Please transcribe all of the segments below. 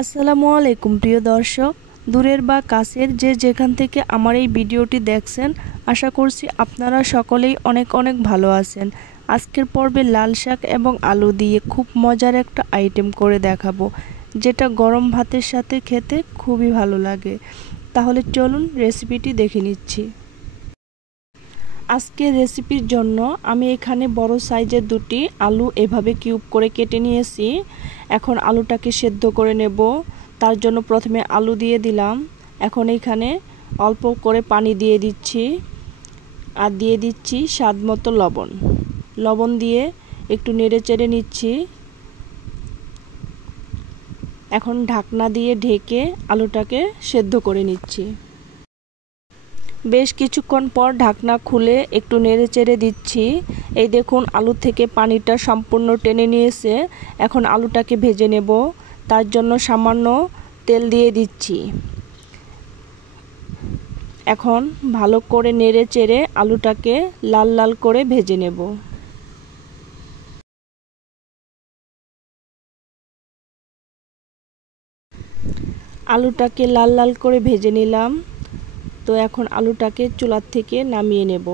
আসসালামু আলাইকুম প্রিয় দর্শক, দূরের বা কাছের যে যেখান থেকে আমার এই ভিডিওটি দেখছেন, আশা করছি আপনারা সকলেই অনেক অনেক ভালো আছেন। আজকের পর্বে লাল শাক এবং আলু দিয়ে খুব মজার একটা আইটেম করে দেখাবো, যেটা গরম ভাতের সাথে খেতে খুবই ভালো লাগে। তাহলে চলুন রেসিপিটি দেখে নিচ্ছি। আজকের রেসিপির জন্য আমি এখানে বড় সাইজের দুটি আলু এভাবে কিউব করে কেটে নিয়েছি। এখন আলুটাকে সেদ্ধ করে নেব। তার জন্য প্রথমে আলু দিয়ে দিলাম। এখন এখানে অল্প করে পানি দিয়ে দিচ্ছি আর দিয়ে দিচ্ছি স্বাদ মতো লবণ। লবণ দিয়ে একটু নেড়ে চেড়ে নিচ্ছি। এখন ঢাকনা দিয়ে ঢেকে আলুটাকে সেদ্ধ করে নিচ্ছি। বেশ কিছুক্ষণ পর ঢাকনা খুলে একটু নেড়ে চেড়ে দিচ্ছি। এই দেখুন, আলু থেকে পানিটা সম্পূর্ণ টেনে নিয়েছে। এখন আলুটাকে ভেজে নেব। তার জন্য সামান্য তেল দিয়ে দিচ্ছি। এখন ভালো করে নেড়ে চেড়ে আলুটাকে লাল লাল করে ভেজে নেব। আলুটাকে লাল লাল করে ভেজে নিলাম। তো এখন আলুটাকে চুলার থেকে নামিয়ে নেব।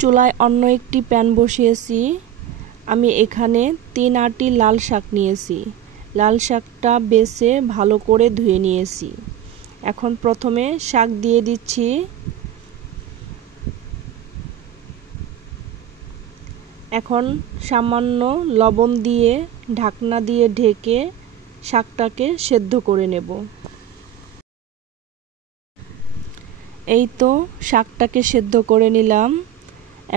চুলায় অন্য একটি প্যান বসিয়েছি। আমি এখানে 3 আটি লাল শাক নিয়েছি। লাল শাকটা বেছে ভালো করে ধুয়ে নিয়েছি। এখন প্রথমে শাক দিয়ে দিচ্ছি। এখন সামান্য লবণ দিয়ে ঢাকনা দিয়ে ঢেকে শাকটাকে সেদ্ধ করে নেব। এই তো শাকটাকে সেদ্ধ করে নিলাম।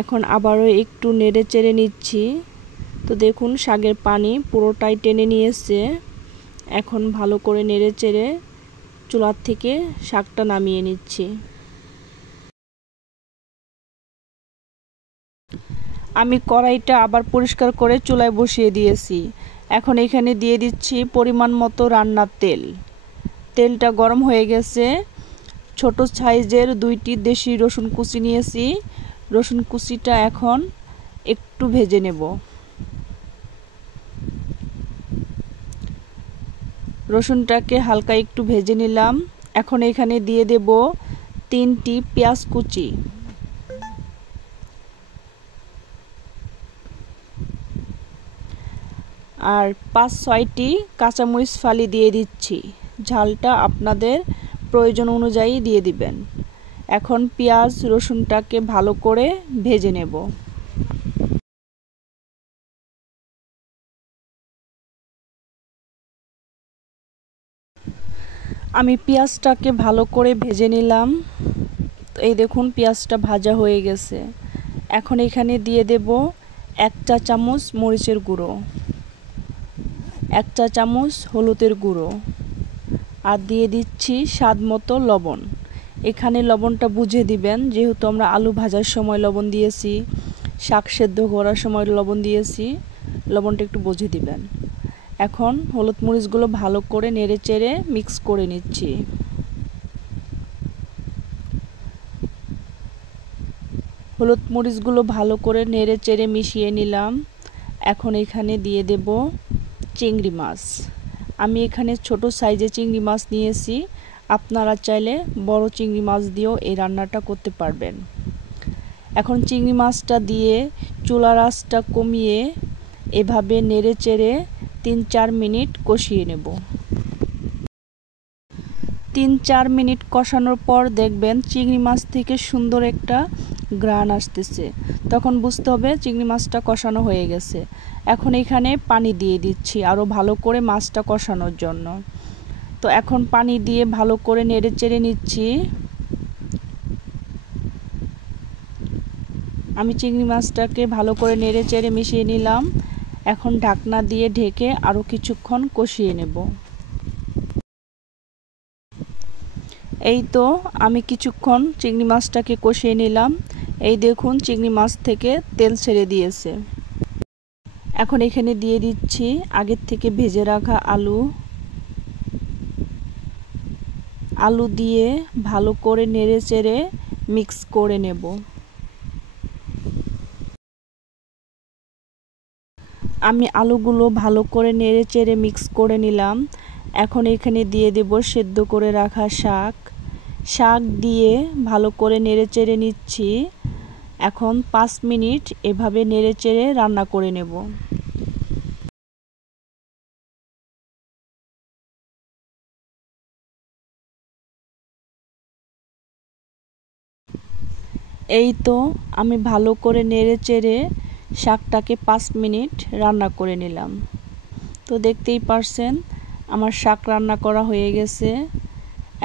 এখন আবারও একটু নেড়ে চেড়ে নিচ্ছি। তো দেখুন, শাকের পানি পুরোটাই টেনে নিয়েছে। এখন ভালো করে নেড়ে চেড়ে চুলার থেকে শাকটা নামিয়ে নিচ্ছি। আমি কড়াইটা আবার পরিষ্কার করে চুলায় বসিয়ে দিয়েছি। এখন এখানে দিয়ে দিচ্ছি পরিমাণ মতো রান্নার তেল। তেলটা গরম হয়ে গেছে। ছোট সাইজের 2টি দেশি রসুন কুচি নিয়েছি। রসুন কুচিটা এখন একটু ভেজে নেব। রসুনটাকে হালকা একটু ভেজে নিলাম। এখন এখানে দিয়ে দেব 3টি পেঁয়াজ কুচি। আর 5-6টি কাঁচামরিচ ফালি দিয়ে দিচ্ছি। ঝালটা আপনাদের প্রয়োজন অনুযায়ী দিয়ে দিবেন। এখন পেঁয়াজ রসুনটাকে ভালো করে ভেজে নেব। আমি পেঁয়াজটাকে ভালো করে ভেজে নিলাম। এই দেখুন, পেঁয়াজটা ভাজা হয়ে গেছে। এখন এখানে দিয়ে দেব 1 চা চামচ মরিচের গুঁড়ো, 1 চা চামচ হলুদের গুঁড়ো, আর দিয়ে দিচ্ছি স্বাদ মতো লবণ। এখানে লবণটা বুঝে দিবেন, যেহেতু আমরা আলু ভাজার সময় লবণ দিয়েছি, শাক সেদ্ধ করার সময় লবণ দিয়েছি। লবণটা একটু বুঝে দিবেন। এখন হলুদ মরিচগুলো ভালো করে নেড়ে চেড়ে মিক্স করে নিচ্ছি। হলুদ মরিচগুলো ভালো করে নেড়ে চেড়ে মিশিয়ে নিলাম। এখন এখানে দিয়ে দেব চিংড়ি মাছ। আমি এখানে ছোট সাইজে চিংড়ি মাছ নিয়েছি। আপনারা চাইলে বড় চিংড়ি মাছ দিয়েও এই রান্নাটা করতে পারবেন। এখন চিংড়ি মাছটা দিয়ে চুলার আঁচটা কমিয়ে এভাবে নেড়ে চেড়ে 3-4 মিনিট কষিয়ে নেব। 3-4 মিনিট কষানোর পর দেখবেন চিংড়ি মাছ থেকে সুন্দর একটা ঘ্রাণ আসতেছে। তখন বুঝতে হবে চিংড়ি মাছটা কষানো হয়ে গেছে। এখন এখানে পানি দিয়ে দিচ্ছি আরও ভালো করে মাছটা কষানোর জন্য। তো এখন পানি দিয়ে ভালো করে নেড়ে চেড়ে নিচ্ছি। আমি চিংড়ি মাছটাকে ভালো করে নেড়ে চেড়ে মিশিয়ে নিলাম। এখন ঢাকনা দিয়ে ঢেকে আরও কিছুক্ষণ কষিয়ে নেব। এই তো আমি কিছুক্ষণ চিংড়ি মাছটাকে কষিয়ে নিলাম। এই দেখুন, চিংড়ি মাছ থেকে তেল ছেড়ে দিয়েছে। এখন এখানে দিয়ে দিচ্ছি আগের থেকে ভেজে রাখা আলু। আলু দিয়ে ভালো করে নেড়ে চেড়ে মিক্স করে নেব। আমি আলুগুলো ভালো করে নেড়ে চেড়ে মিক্স করে নিলাম। এখন এখানে দিয়ে দেব সেদ্ধ করে রাখা শাক দিয়ে ভালো করে নেড়ে চেড়ে নিচ্ছি। এখন 5 মিনিট এভাবে নেড়ে চেড়ে রান্না করে নেব। এই তো আমি ভালো করে নেড়ে চেড়ে শাকটাকে 5 মিনিট রান্না করে নিলাম। তো দেখতেই পারছেন আমার শাক রান্না করা হয়ে গেছে।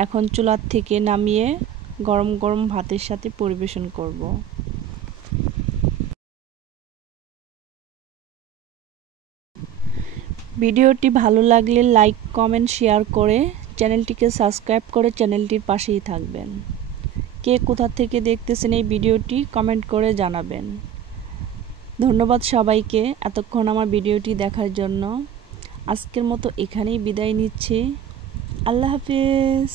এখন চুলার থেকে নামিয়ে গরম গরম ভাতের সাথে পরিবেশন করব। ভিডিওটি ভালো লাগলে লাইক কমেন্ট শেয়ার করে চ্যানেলটিকে সাবস্ক্রাইব করে চ্যানেলটির পাশেই থাকবেন। কে কোথা থেকে দেখতেছেন এই ভিডিওটি কমেন্ট করে জানাবেন। ধন্যবাদ সবাইকে এতক্ষণ আমার ভিডিওটি দেখার জন্য। আজকের মতো এখানেই বিদায় নিচ্ছি। আল্লাহ হাফেজ।